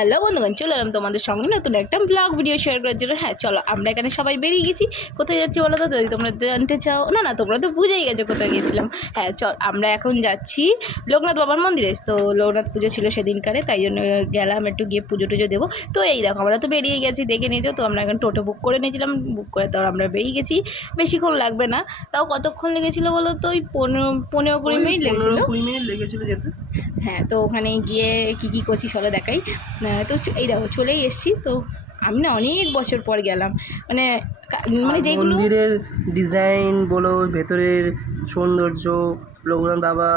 Hello বন্ধুগণ, চলে এলাম তোমাদের সঙ্গে নতুন একটা ব্লগ ভিডিও শেয়ার করার জন্য। হ্যাঁ চলো, আমরা এখানে সবাই বেরিয়ে গেছি। কোথায় যাচ্ছি বলো তো? যদি তোমরা জানতে চাও, না তোমরা তো বুঝেই গেছো কোথায় গেছিলাম। হ্যাঁ চল, আমরা এখন যাচ্ছি লোকনাথ বাবার মন্দিরে। তো লোকনাথ পুজো ছিল সেদিনকারে, তাই জন্য গেলাম একটু গিয়ে পুজো টুজো দেবো। তো এই দেখো, আমরা তো বেরিয়ে গেছি, দেখে নিয়েছো তো। আমরা এখন টোটো বুক করে নিয়েছিলাম, বুক করে তাও আমরা বেরিয়ে গেছি। বেশিক্ষণ লাগবে না, তাও কতক্ষণ লেগেছিলো বলো তো? ওই 15-20 মিনিট লেগেছিলো। 20 মিনিট লেগেছিলো যেতে। হ্যাঁ, তো ওখানে গিয়ে কী করছি চলো দেখাই। তো এই দেখো চলেই এসছি। তো আমি না অনেক বছর পর গেলাম, মানে যেগুলো মন্দিরের ডিজাইন বলো, ভেতরের সৌন্দর্য, লোকনাথ বাবা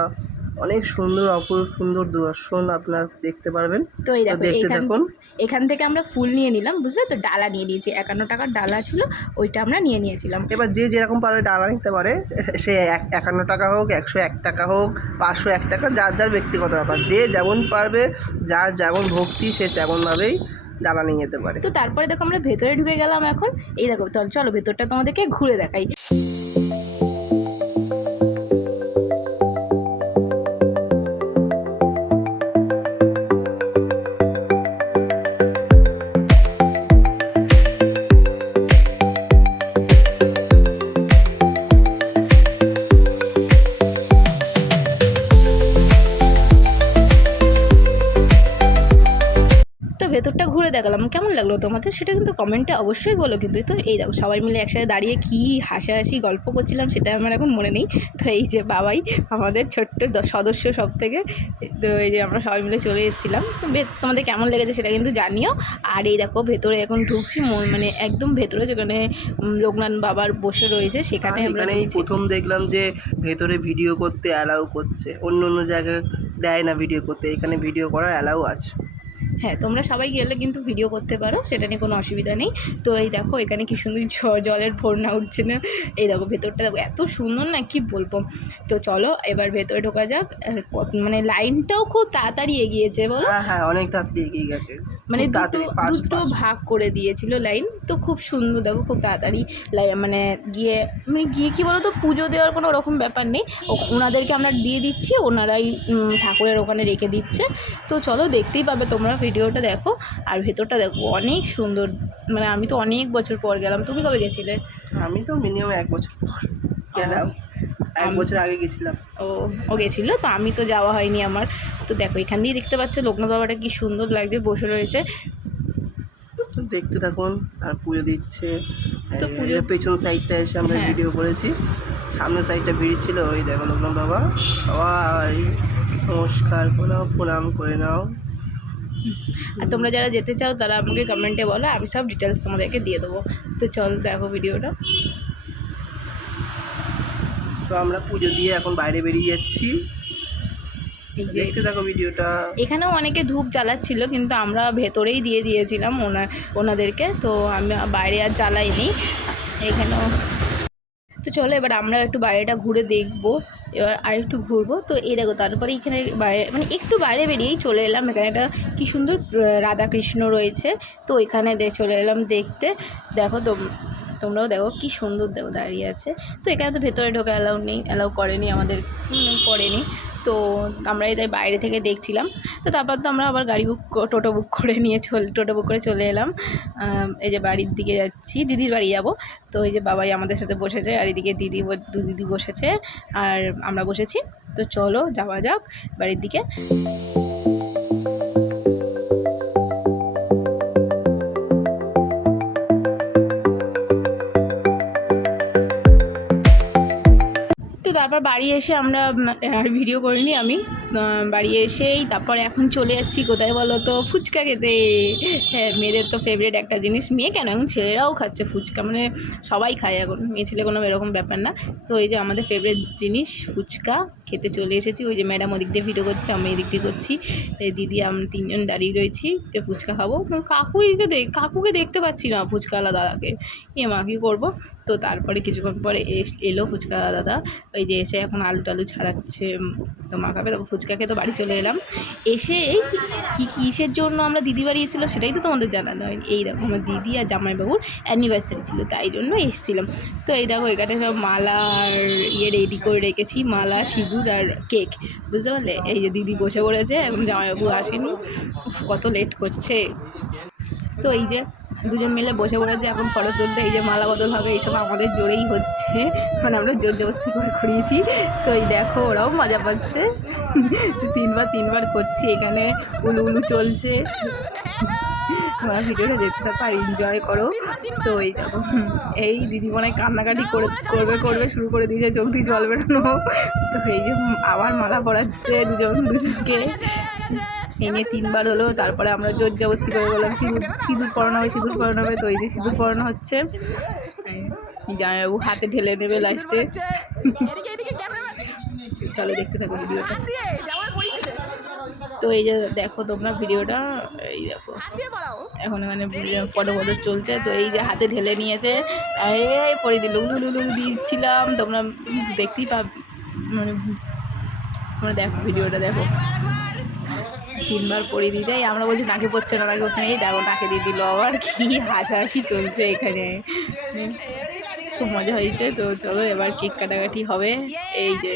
অনেক সুন্দর, অপরূপ সুন্দর দর্শন আপনার দেখতে পারবেন। তো এই দেখো, দেখতে থাকুন। এখান থেকে আমরা ফুল নিয়ে নিলাম, বুঝলে তো। ডালা নিয়ে নিয়েছি, 51 টাকার ডালা ছিল, ওইটা আমরা নিয়ে নিয়েছিলাম। এবার যে যেরকম পারবে ডালা নিতে পারে, সে 51 টাকা হোক, 101 টাকা হোক, 501 টাকা, যার যার ব্যক্তিগত ব্যাপার। যে যেমন পারবে, যার যেমন ভক্তি, সে তেমনভাবেই ডালা নিয়ে যেতে পারে। তো তারপরে দেখো আমরা ভেতরে ঢুকে গেলাম এখন। এই দেখো, চলো ভেতরটা তোমাদেরকে ঘুরে দেখাই। তো ভেতরটা ঘুরে দেখালাম, কেমন লাগলো তোমাদের সেটা কিন্তু কমেন্টে অবশ্যই বলো কিন্তু। তো এই দেখো, সবাই মিলে একসাথে দাঁড়িয়ে কী হাসাহাসি গল্প করছিলাম সেটা আমার এখন মনে নেই। তো এই যে বাবাই আমাদের ছোট্ট সদস্য সব থেকে। তো এই যে আমরা সবাই মিলে চলে এসেছিলাম। তোমাদের কেমন লেগেছে সেটা কিন্তু জানিও। আর এই দেখো ভেতরে এখন ঢুকছি, মানে একদম ভেতরে যেখানে লোকনাথ বাবার বসে রয়েছে সেখানে। এখানেই প্রথম দেখলাম যে ভেতরে ভিডিও করতে অ্যালাউ করছে। অন্য জায়গায় দেয় না ভিডিও করতে, এখানে ভিডিও করার অ্যালাউ আছে। হ্যাঁ, তোমরা সবাই গেলে কিন্তু ভিডিও করতে পারো, সেটা নিয়ে কোনো অসুবিধা নেই। তো এই দেখো এখানে কি সুন্দর জলের ফোরনা উঠছে না। এই দেখো ভেতরটা দেখো এত সুন্দর না, কি বলবো। তো চলো এবার ভেতরে ঢোকা যাক। মানে লাইনটাও খুব তাড়াতাড়ি এগিয়েছে বলো। হ্যাঁ, অনেক তাড়াতাড়ি এগিয়ে গেছে, মানে দুটো ভাগ করে দিয়েছিল লাইন। তো খুব সুন্দর দেখো, খুব তাড়াতাড়ি মানে গিয়ে কি বলো তো, পুজো দেওয়ার কোনো রকম ব্যাপার নেই। ওনাদেরকে আমরা দিয়ে দিচ্ছি, ওনারাই ঠাকুরের ওখানে রেখে দিচ্ছে। তো চলো, দেখতেই পাবে তোমরা, ভিডিওটা দেখো। আর ভেতরটা দেখো অনেক সুন্দর। মানে আমি তো অনেক বছর পর গেলাম। তুমি কবে গেছিলে? আমি তো মিনিমাম 1 বছর পর গেলাম, 1 বছর আগে গেছিলাম। ও গেছিলো, তো আমি তো যাওয়া হয়নি আমার। তো দেখো এখান দিয়ে দেখতে পাচ্ছ লোকনাথ বাবাটা কি সুন্দর লাগছে, বসে রয়েছে। দেখতে থাকুন। আর পুজো দিচ্ছে। তো পুজো পেছন সাইডটা এসে আমরা ভিডিও করেছি, সামনের সাইডটা ভিড় ছিল। ওই দেখো লোকনাথ বাবা, সবাই নমস্কার নাও, প্রণাম করে নাও। আর তোমরা যারা যেতে চাও তারা আমাকে কমেন্টে বলো, আমি সব ডিটেলস তোমাদেরকে দিয়ে দেবো। তো চল দেখো ভিডিওটা। তো আমরা পুজো দিয়ে এখন বাইরে বেরিয়ে যাচ্ছি, দেখতে থাকো ভিডিওটা। এখানেও অনেকে ধূপ জ্বালাচ্ছিল, কিন্তু আমরা ভেতরেই দিয়ে দিয়েছিলাম ওনাদেরকে। তো আমি বাইরে আর জ্বালাইনি এখানেও। তো চলো এবার আমরা একটু বাইরেটা ঘুরে দেখবো, এবার আর একটু ঘুরবো। তো এই দেখো, তারপরে এখানে বাইরে মানে একটু বাইরে বেরিয়েই চলে এলাম। এখানে একটা কী সুন্দর রাধাকৃষ্ণ রয়েছে, তো এখানে চলে এলাম দেখতে। দেখো তোমরাও দেখো কি সুন্দর, দেখো দাঁড়িয়ে আছে। তো এখানে তো ভেতরে ঢোকা অ্যালাউ করেনি আমাদের, করেনি। তো আমরা তাই বাইরে থেকে দেখছিলাম। তো তারপর তো আমরা আবার টোটো বুক করে চলে এলাম। এই যে বাড়ির দিকে যাচ্ছি, দিদির বাড়ি যাব। তো এই যে বাবাই আমাদের সাথে বসেছে, আর এদিকে দিদি বসেছে, আর আমরা বসেছি। তো চলো যাওয়া যাক বাড়ির দিকে। তারপর বাড়ি এসে আমরা আর ভিডিও করিনি আমি। বাড়ি এসেই তারপরে এখন চলে যাচ্ছি কোথায় বলো তো? ফুচকা খেতে। হ্যাঁ, মেয়েদের তো ফেভারিট একটা জিনিস। মেয়ে কেন, এখন ছেলেরাও খাচ্ছে ফুচকা, মানে সবাই খায় এখন, মেয়ে ছেলে কোনো এরকম ব্যাপার না। তো এই যে আমাদের ফেভারিট জিনিস ফুচকা খেতে চলে এসেছি। ওই যে ম্যাডাম ওদিক দিয়ে ভিডিও করছে, আমি এদিক দিয়ে করছি। দিদি আমরা 3জন দাঁড়িয়ে রয়েছি, ফুচকা খাবো। কাকুকে দেখতে পাচ্ছি না, ফুচকাওয়ালা দাদাকে। মা কী করবো। তো তারপরে কিছুক্ষণ পরে এলো ফুচকা দাদা, ওই যে এসে এখন আলু টালু ছাড়াচ্ছে, তো মাখাবে, তারপর ফুচকা খেয়ে তো বাড়ি চলে এলাম। এসে এই কিসের জন্য আমরা দিদি বাড়ি এসেছিলাম সেটাই তো তোমাদের জানানো হয়। এই দেখো আমার দিদি আর জামাইবাবুর অ্যানিভার্সারি ছিল, তাই জন্য এসেছিলাম। তো এই দেখো এখানে সব মালা আর রেডি করে রেখেছি, মালা, সিঁদুর আর কেক, বুঝতে পারলে। এই যে দিদি বসে পড়েছে, এখন জামাইবাবু আসেনি, কত লেট করছে। তো এই যে দুজন মিলে বসে পড়েছে এখন ফটো তুলতে। এই যে মালা বদল হবে, এইসব আমাদের জোরেই হচ্ছে, মানে আমরা জোর জবস্তি করে করিয়েছি। তো এই দেখো ওরাও মজা পাচ্ছে, তো তিনবার করছি, এখানে উলু উলু চলছে। তোমরা ভিডিওটা দেখতে থাকো আর এনজয় করো। তো এই দেখো এই দিদি মনে হয় কান্নাকাটি করবে শুরু করে দিয়েছে, চোখ দিয়ে জল বেরোনো। তো এই যে আবার মালা পরাচ্ছে দুজনকে, এই নিয়ে 3বার হলো। তারপরে আমরা জোর জবস্তি করে বললাম সিঁদুর পরানো হবে। তো এই যে সিঁদুর পরানো হচ্ছে, জামাইবাবু হাতে ঢেলে নেবে লাস্টে। চলো দেখতে থাকো ভিডিওটা। তো এই যে দেখো তোমরা ভিডিওটা, এই দেখো এখন এখানে ফটো চলছে। তো এই যে হাতে ঢেলে নিয়েছে, এই পরে দিল, উলু দিচ্ছিলাম, তোমরা দেখতেই মানে তোমরা দেখো ভিডিওটা দেখো। 3বার পরিয়ে দিয়ে যাই, আমরা বলছি নাকে পড়ছে না, নাকে ওখানে এই দেখো নাকে দিয়ে দিল আবার। কি হাসাহাসি চলছে এখানে, খুব মজা হয়েছে। তো চলো এবার কেক কাটাকাটি হবে। এই যে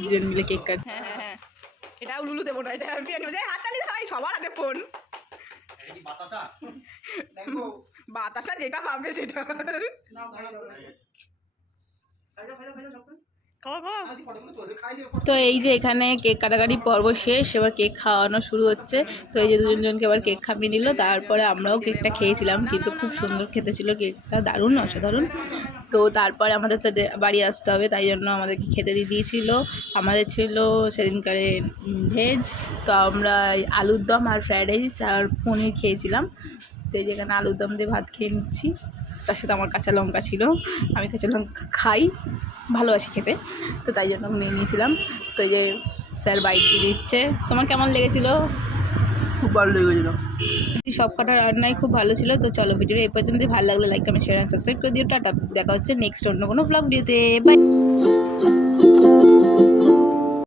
দুজন মিলে কেক কাট, হ্যাঁ এটা উলু দেবো না, এটা হাততালি সবাই, সবার হাতে ফোন। বাতাসা যেটা পাবে সেটা। তো এই যে এখানে কেক কাটাকাটি পর্ব শেষ, এবার কেক খাওয়ানো শুরু হচ্ছে। তো এই যে দুজনকে এবার কেক খাইয়ে নিল, তারপরে আমরাও কেকটা খেয়েছিলাম, কিন্তু খুব সুন্দর খেতে ছিল কেকটা, দারুণ অসাধারণ। তো তারপরে আমাদের তো বাড়ি আসতে হবে, তাই জন্য আমাদেরকে খেতে দিয়ে দিয়েছিলো। আমাদের ছিল সেদিনকারে ভেজ, তো আমরা আলুর দম আর ফ্রায়েড রাইস আর পনির খেয়েছিলাম। তো এই যেখানে আলুর দম দিয়ে ভাত খেয়ে নিচ্ছি, তার সাথে আমার কাঁচা লঙ্কা ছিল, আমি কাঁচা লঙ্কা খাই, ভালোবাসি খেতে, তো তাই জন্য নিয়ে নিয়েছিলাম। তো এই যে স্যার বাইক দিয়ে দিচ্ছে। তোমার কেমন লেগেছিলো? খুব ভালো লেগেছিলো, সব কটা রান্নাই খুব ভালো ছিল। তো চলো ভিডিওটা এই পর্যন্ত, ভালো লাগলে লাইক কমেন্ট শেয়ার আর সাবস্ক্রাইব করে দিও। টাটা, দেখা হচ্ছে নেক্সট অন্য কোনো ব্লগ ভিডিওতে, বাই।